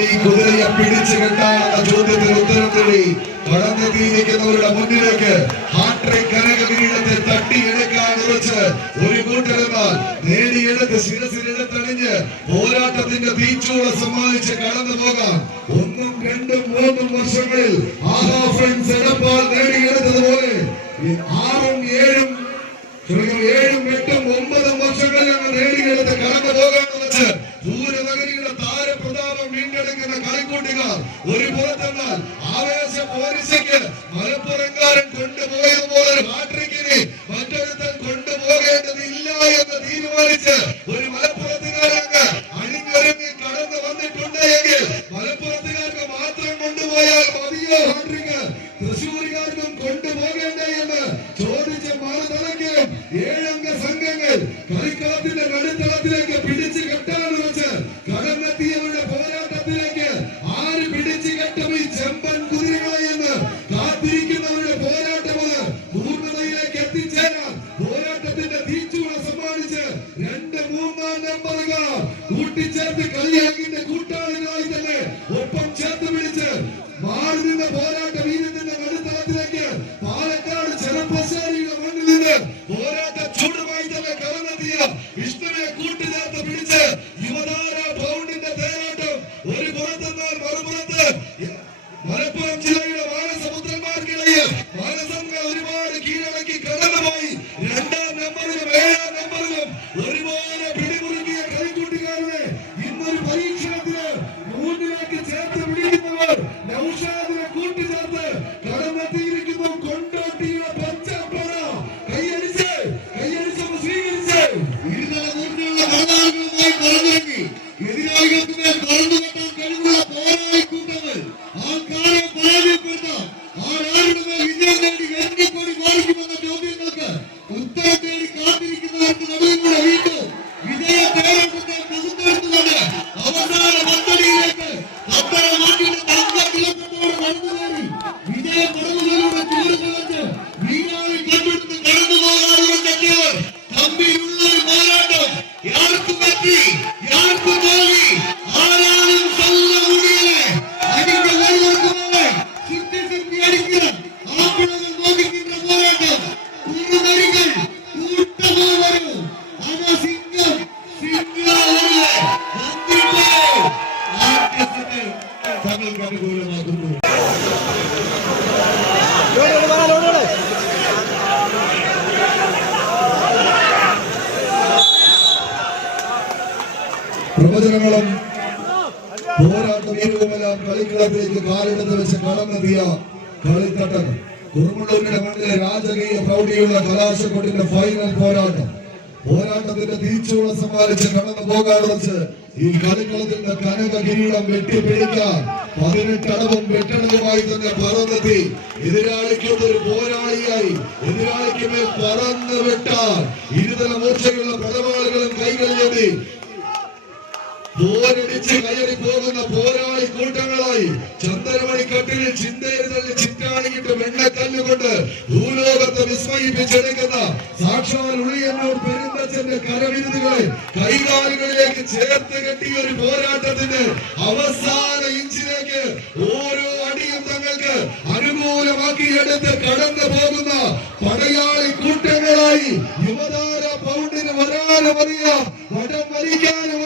ഈ കുതിരയെ പിടിച്ചു കെട്ടാനുള്ള ചോദ്യത്തിന് ഉത്തരം തേടി കടന്നെത്തിയിരിക്കുന്നവരുടെ മുന്നിലേക്ക് ഹാട്രിക് തട്ടി തട്ടിയെടുക്കാൻ ഉറച്ച് ഒരു കൂട്ടരെന്നാൽ നേടിയെടുത്ത് ശിരസിലെടുത്തണിഞ്ഞ് പോരാട്ടത്തിന്റെ തീച്ചൂള സമ്മാനിച്ച് കടന്നു പോകാം. ഒന്നും രണ്ടും മൂന്നും വർഷങ്ങളിൽ ആഹാ ഫ്രണ്ട്സ് എടപ്പാൾ നേടിയെടുത്തതുപോലെ ആറും ഏഴും ഏഴും എട്ടും കളിക്കൂട്ടുകാർ ഒരു പുറത്തെന്നാൽ ആവേശ പോലീസയ്ക്ക് മലപ്പുറംകാരൻ കൊണ്ടുപോയതുപോലെ ഒരു ഹാട്രിക്കിനെ മറ്റൊരുത്തൻ കൊണ്ടുപോകേണ്ടതില്ല എന്ന് തീരുമാനിച്ച് ഒരു മലപ്പുറത്തുകാരങ്ങ് അണിഞ്ഞൊരുങ്ങി കടന്നു വന്നിട്ടുണ്ട് എങ്കിൽ മലപ്പുറത്തുകാർക്ക് മാത്രം കൊണ്ടുപോയാൽ മതിയോ മാട്രിക്ക് തൃശ്ശൂരുകാർക്കും കൊണ്ടുപോകേണ്ടേ എന്ന് ചോദിച്ച മറുതലയ്ക്കും ഏഴംഗ സംഘങ്ങൾ കളിക്കളത്തിന്റെ നടുത്തളത്തിലേക്ക് പിടിച്ചു ಮೂರ್ನಾಲ್ಕು ಮೆಂಬರ್ಗ ಹುಟ್ಟಿ ಸೇರ್ತಿ ಕಲಿ ಹಾಕಿದ್ದೆ ಕೂಟ the end പ്രവചനങ്ങളും പോരാട്ട വീരവുമെല്ലാം കളിക്കളത്തിലേക്ക് കാലിടത്ത് വെച്ച് കടന്നെത്തിയ കളിത്തട്ടകൾ കുറുമുള്ളൂരിന്റെ മണ്ണിലെ രാജകീയ പ്രൗഢിയുള്ള കലാശക്കൊട്ടിന്റെ ഫൈനൽ പോരാട്ടം. പോരാട്ടത്തിന്റെ തീച്ചുള സമ്മാനിച്ച് കടന്നു പോകാൻ വെച്ച് ഈ കളിക്കളത്തിന്റെ കനക കിരീടം വെട്ടിപ്പിടിക്കാൻ പതിനെട്ടടവും വെട്ടടവുമായി തന്നെ പറന്നെത്തി. എതിരാളിക്കൊന്ന് ഒരു പോരാളിയായി. എതിരാളിക്ക് മേൽ പറന്നു വിട്ടാൽ ഇരുതല മൂർച്ചയുള്ള പടവാളുകളും കൈകളിലെത്തി. പോരടിച്ച് കയറി പോകുന്ന പോരാളി കൂട്ടങ്ങളായി ചന്ദ്രമണി കട്ടിൽ ചിന്തയിൽ തള്ളി ചിറ്റാണിയിട്ട് വെണ്ണക്കല്ലുകൊണ്ട് ഭൂലോകത്തെ വിസ്മയിപ്പിച്ചെടുക്കുന്ന സാക്ഷാൽ ഉളിയന്നൂർ പെരുന്തച്ഛന്റെ കരവിരുതുകളെ കൈകാലുകളിലേക്ക് ചേർത്ത് കെട്ടിയ ഒരു പോരാട്ടത്തിന് അവസാന ഇഞ്ചിലേക്ക് ഓരോ അടിയും തങ്ങൾക്ക് അനുകൂലമാക്കി എടുത്ത് കടന്നു പോകുന്ന പടയാളി കൂട്ടങ്ങളായി യുവതാര പൗണ്ടിന് വരാനും അറിയാം വടം വലിക്കാനും